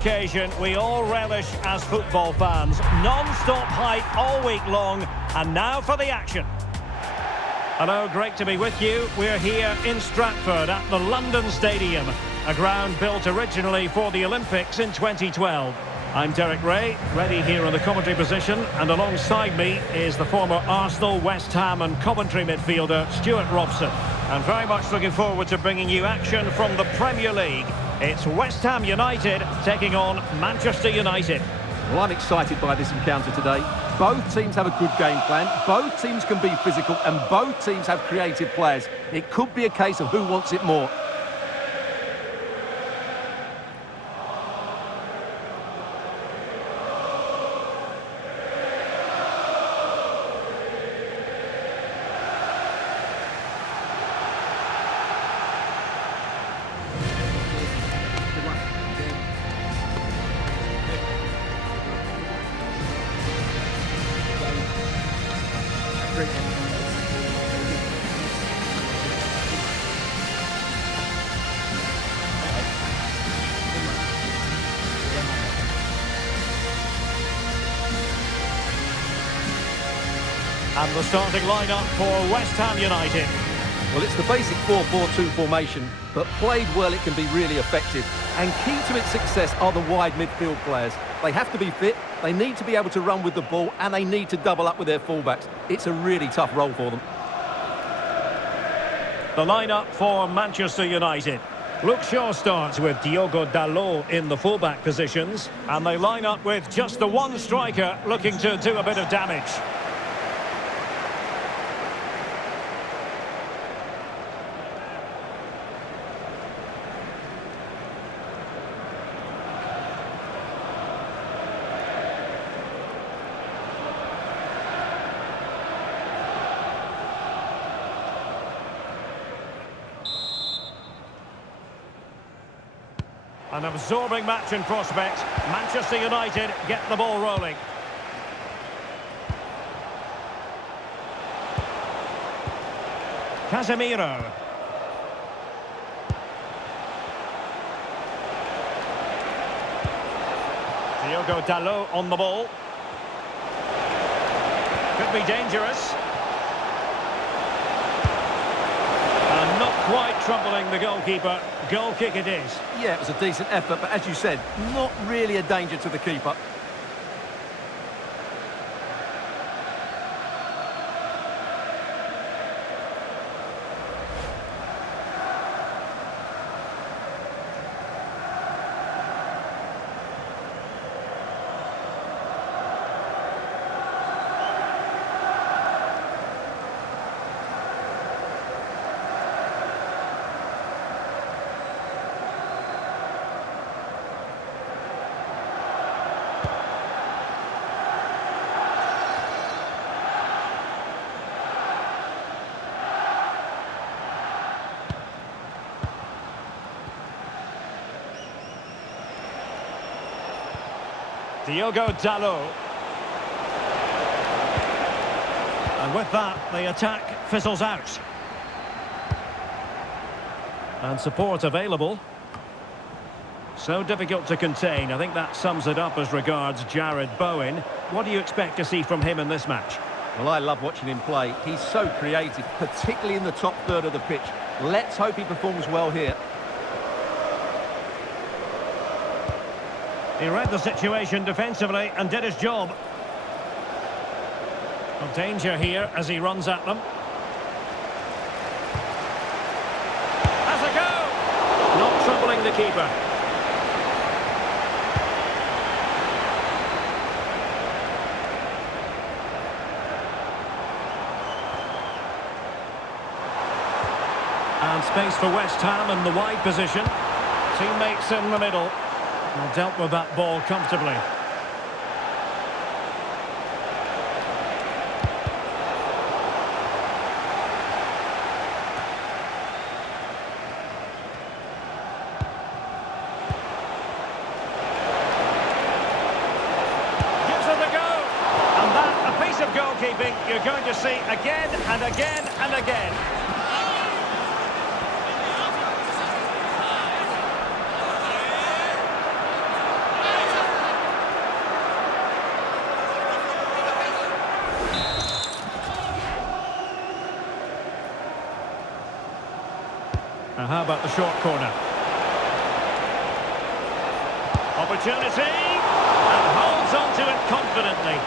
Occasion we all relish as football fans. Non-stop hype all week long, and now for the action. Hello, great to be with you. We're here in Stratford at the London Stadium, a ground built originally for the Olympics in 2012. I'm Derek Ray, ready here in the commentary position, and alongside me is the former Arsenal, West Ham and Coventry midfielder Stuart Robson. And very much looking forward to bringing you action from the Premier League. It's West Ham United taking on Manchester United. Well, I'm excited by this encounter today. Both teams have a good game plan, both teams can be physical, and both teams have creative players. It could be a case of who wants it more. And the starting lineup for West Ham United. Well, it's the basic 4-4-2 formation, but played well it can be really effective. And key to its success are the wide midfield players. They have to be fit, they need to be able to run with the ball, and they need to double up with their fullbacks. It's a really tough role for them. The lineup for Manchester United. Luke Shaw starts with Diogo Dalot in the fullback positions, and they line up with just the one striker looking to do a bit of damage. An absorbing match in prospect. Manchester United get the ball rolling. Casemiro. Diogo Dalot on the ball. Could be dangerous. And not quite troubling the goalkeeper. Goal kick it is. Yeah, it was a decent effort, but as you said, not really a danger to the keeper. Diogo Dalot. And with that, the attack fizzles out. And support available. So difficult to contain. I think that sums it up as regards Jared Bowen. What do you expect to see from him in this match? Well, I love watching him play. He's so creative, particularly in the top third of the pitch. Let's hope he performs well here. He read the situation defensively and did his job. Well, danger here as he runs at them. Has a go! Not troubling the keeper. And space for West Ham in the wide position. Teammates in the middle. Well, dealt with that ball comfortably. Gives it a go. And that, a piece of goalkeeping you're going to see again and again and again. how about the short corner? Opportunity, and holds on to it confidently.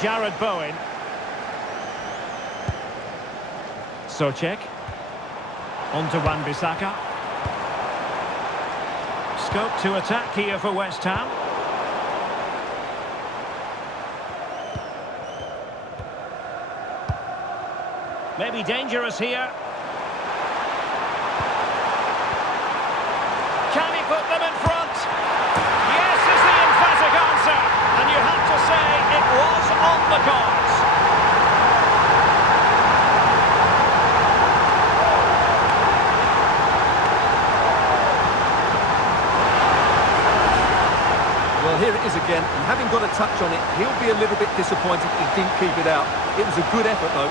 Jared Bowen. Socek. On to Wan-Bissaka. Scope to attack here for West Ham. Maybe dangerous here. Can he put them in front? Yes is the emphatic answer. And you have to say it was on the cards. Well, here it is again, and having got a touch on it, he'll be a little bit disappointed he didn't keep it out. It was a good effort, though.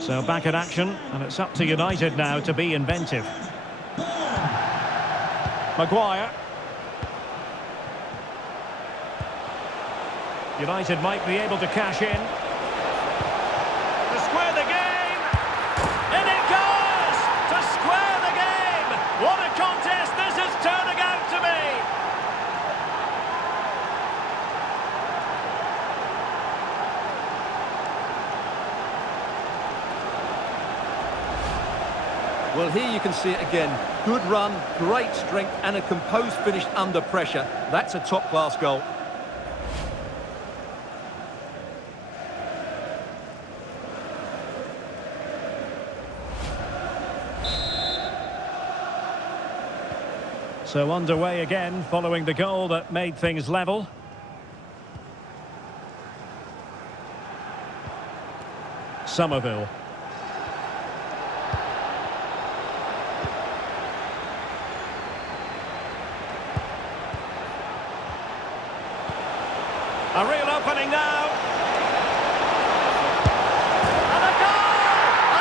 So back in action, and it's up to United now to be inventive. Maguire. United might be able to cash in. To square the game! In it goes! To square the game! What a contest this is turning out to be! Well, here you can see it again. Good run, great strength, and a composed finish under pressure. That's a top-class goal. So underway again, following the goal that made things level. Somerville. A real opening now. And a goal!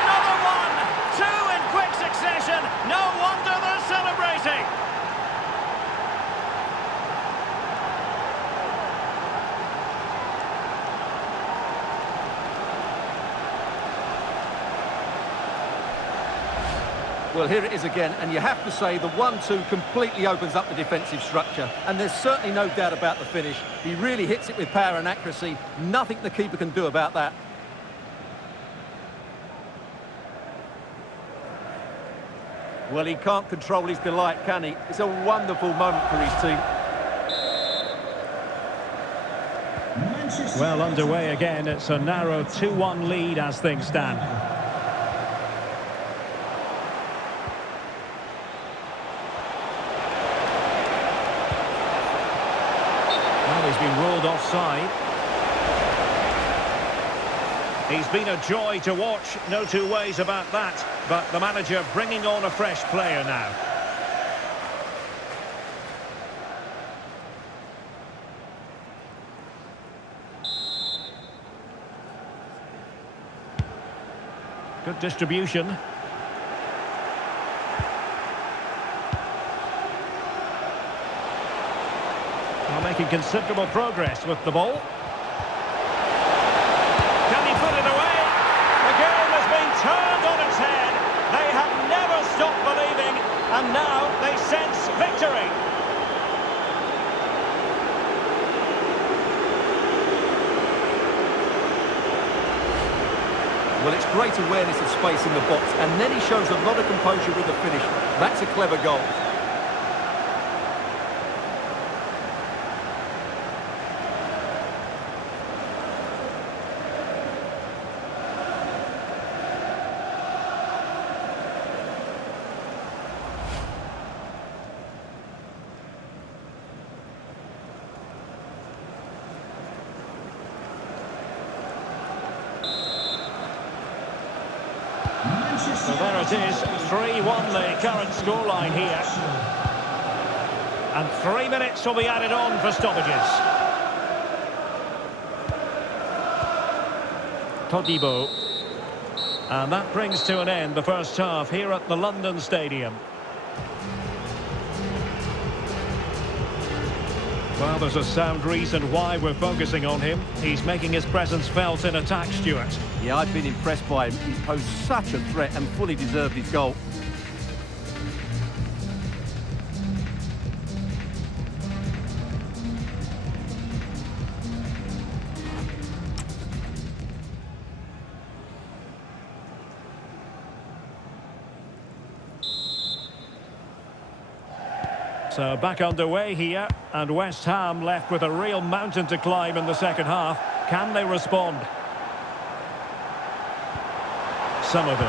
Another one! Two in quick succession. No wonder they're celebrating. Well, here it is again, and you have to say the 1-2 completely opens up the defensive structure. And there's certainly no doubt about the finish. He really hits it with power and accuracy. Nothing the keeper can do about that. Well, he can't control his delight, can he? It's a wonderful moment for his team. Well, underway again. It's a narrow 2-1 lead as things stand. He's been ruled offside. He's been a joy to watch, no two ways about that. But the manager bringing on a fresh player now. Good distribution. Making considerable progress with the ball. Can he put it away? The game has been turned on its head. They have never stopped believing, and now they sense victory. Well, it's great awareness of space in the box, and then he shows a lot of composure with the finish. That's a clever goal. So there it is, 3-1 the current scoreline here. And 3 minutes will be added on for stoppages. Todibo. And that brings to an end the first half here at the London Stadium. Well, there's a sound reason why we're focusing on him. He's making his presence felt in attack, Stuart. Yeah, I've been impressed by him. He's posed such a threat and fully deserved his goal. So back underway here, and West Ham left with a real mountain to climb in the second half. Can they respond? Somerville.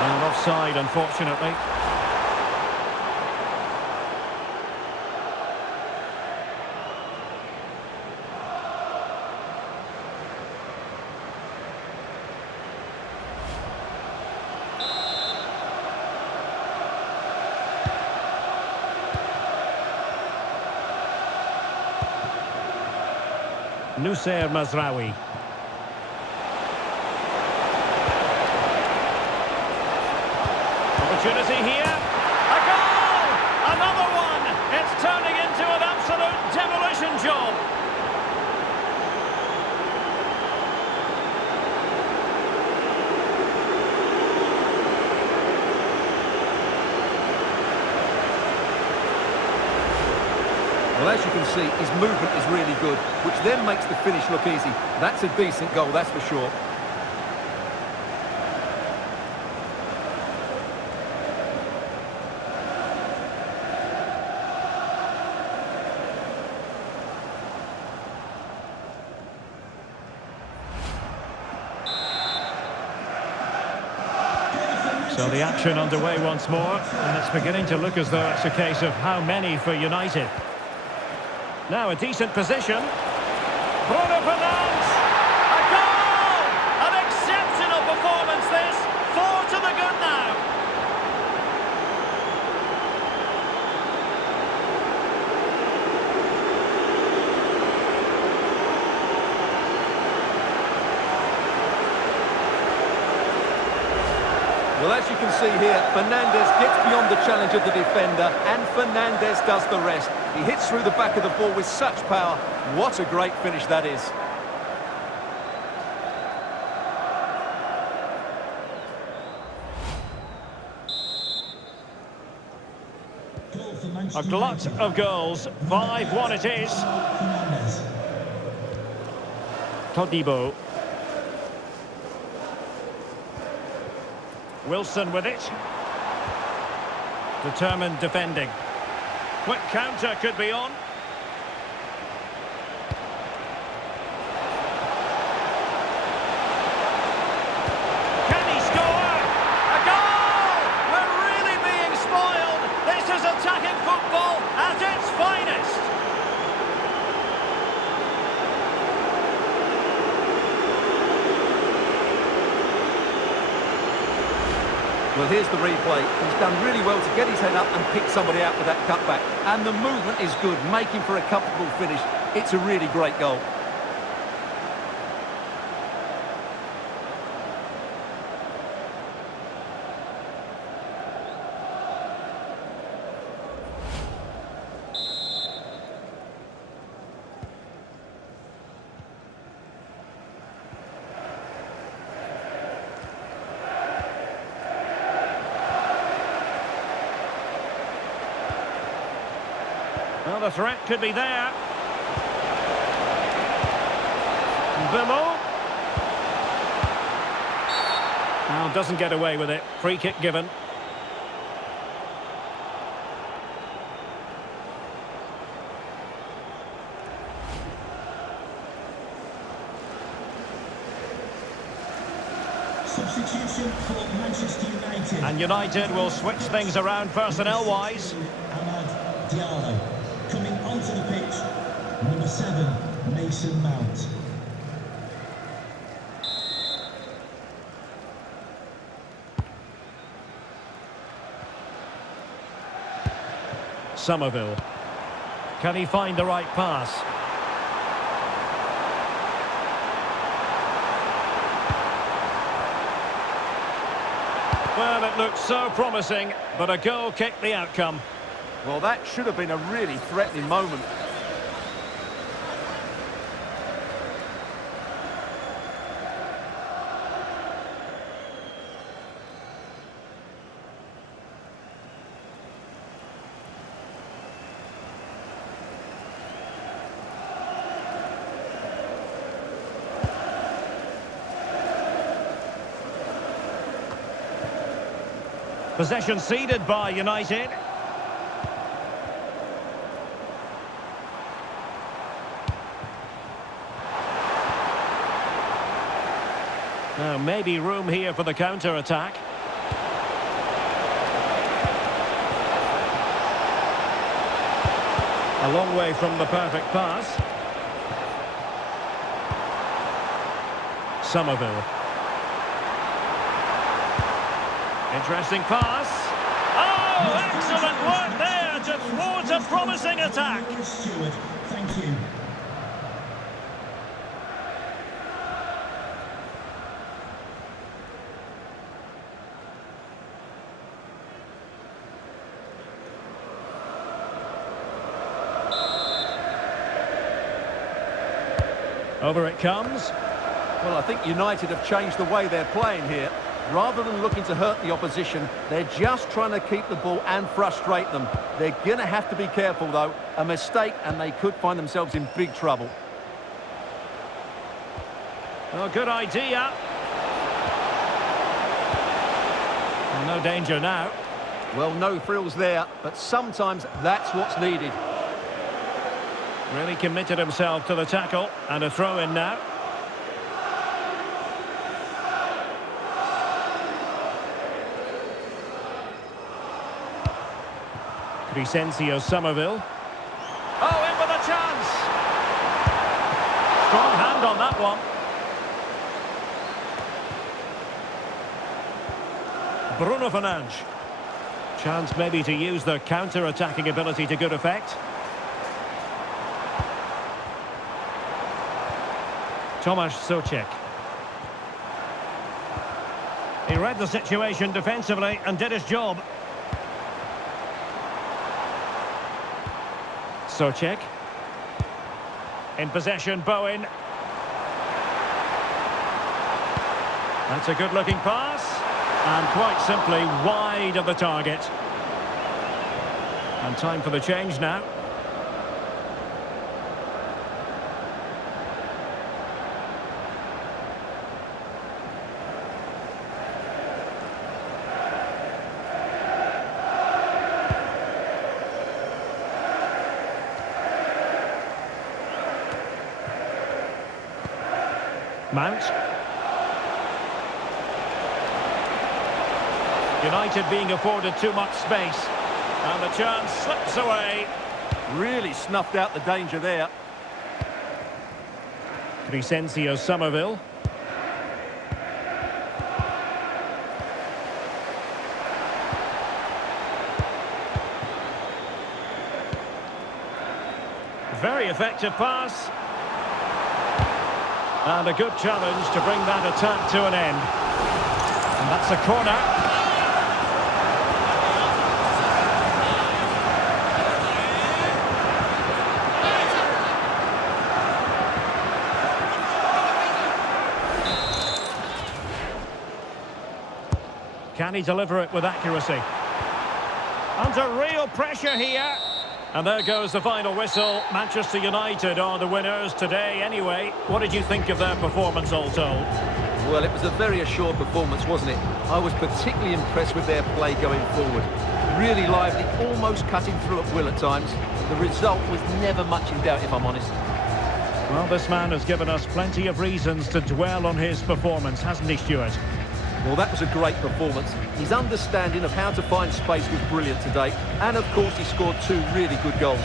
And offside, unfortunately. Nussair Mazraoui. Opportunity here. A goal! Another one! It's turning into an absolute demolition job. Well, as you can see, his movement is really good, which then makes the finish look easy. That's a decent goal, that's for sure. So the action underway once more, and it's beginning to look as though it's a case of how many for United. Now a decent position. Bruno Fernandes! A goal! An exceptional performance this. 4 to the good now. Well, as you can see here, Fernandes gets beyond the challenge of the defender, and Fernandes does the rest. He hits through the back of the ball with such power. What a great finish that is. A glut of goals. 5-1 it is. Todibo. Wilson with it. Determined defending. Quick counter could be on. Can he score? A goal! We're really being spoiled. This is attacking football at its finest. Well, here's the replay. He's done really well to get his head up and pick somebody out with that cutback. And the movement is good, making for a comfortable finish. It's a really great goal. Well, the threat could be there. Vimo. Now doesn't get away with it. Free kick given. Substitution for Manchester United. And United will switch things around personnel-wise. Ahmad Diallo. Coming onto the pitch, number 7, Mason Mount. Somerville. Can he find the right pass? Well, it looked so promising, but a goal kicked the outcome. Well, that should have been a really threatening moment. Possession ceded by United. Now, maybe room here for the counter-attack. A long way from the perfect pass. Somerville. Interesting pass. Oh, excellent work there to thwart a promising attack. Stewart, thank you. Over it comes. Well, I think United have changed the way they're playing here. Rather than looking to hurt the opposition, they're just trying to keep the ball and frustrate them. They're going to have to be careful, though. A mistake, and they could find themselves in big trouble. Oh, good idea. Well, no danger now. Well, no frills there, but sometimes that's what's needed. Really committed himself to the tackle, and a throw-in now. Crescencio Somerville. Oh, in with a chance! Strong hand on that one. Bruno Fernandes. Chance maybe to use their counter-attacking ability to good effect. Tomasz Souček. He read the situation defensively and did his job. Souček. In possession, Bowen. That's a good-looking pass. And quite simply wide of the target. And time for the change now. Mount. United being afforded too much space. And the chance slips away. Really snuffed out the danger there. Crescencio Somerville. Very effective pass. And a good challenge to bring that attack to an end. And that's a corner. Can he deliver it with accuracy? Under real pressure here. And there goes the final whistle. Manchester United are the winners today anyway. What did you think of their performance all told? Well, it was a very assured performance, wasn't it? I was particularly impressed with their play going forward. Really lively, almost cutting through at will at times. The result was never much in doubt, if I'm honest. Well, this man has given us plenty of reasons to dwell on his performance, hasn't he, Stuart? Well, that was a great performance. His understanding of how to find space was brilliant today. And, of course, he scored two really good goals.